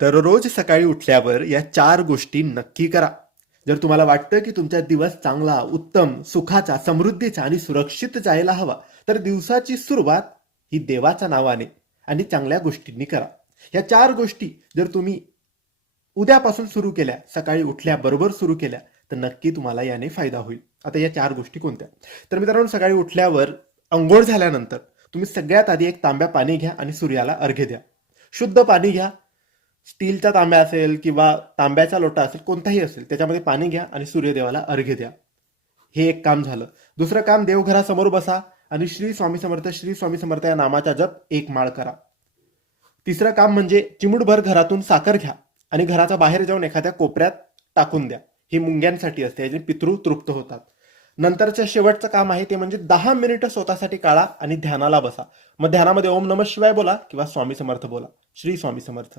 दररोज सकाळी उठल्यावर या 4 गोष्टी नक्की करा. जर तुम्हाला वाटतं की तुमचा दिवस चांगला, उत्तम, सुखाचा, समृद्धीचा आणि सुरक्षित जायला हवा, तर दिवसाची सुरुवात ही देवाच्या नावाने आणि चांगल्या गोष्टींनी करा. या 4 गोष्टी जर तुम्ही उद्यापासून सुरू केल्या, सकाळी उठल्याबरोबर सुरू केल्या, तर नक्की तुम्हाला याने फायदा होईल. आता या 4 गोष्टी कोणत्या? तर मित्रांनो, सकाळी उठल्यावर अंघोळ झाल्यानंतर तुम्ही सगळ्यात आधी एक तांब्या पाणी घ्या आणि सूर्याला अर्घ्य द्या. शुद्ध पाणी घ्या. स्टीलचा तांब्या असेल किंवा तांब्याचा लोटा असेल, कोणताही असेल, त्याच्यामध्ये पाणी घ्या आणि सूर्यदेवाला अर्घ्य द्या. हे एक काम झालं. दुसरं काम, देवघरासमोर बसा आणि श्री स्वामी समर्थ, श्री स्वामी समर्थ या नामाचा जप 1 माळ करा. तिसरं काम म्हणजे चिमूटभर घरातून साखर घ्या आणि घराच्या बाहेर जाऊन एखाद्या कोपऱ्यात टाकून द्या. हे मुंग्यांसाठी असते, याने पितृ तृप्त होतात. नंतरचं शेवटचं काम आहे ते म्हणजे 10 मिनिटं स्वतःसाठी काढा आणि ध्यानाला बसा. मग ध्यानामध्ये ओम नमः शिवाय बोला किंवा स्वामी समर्थ बोला. श्री स्वामी समर्थ.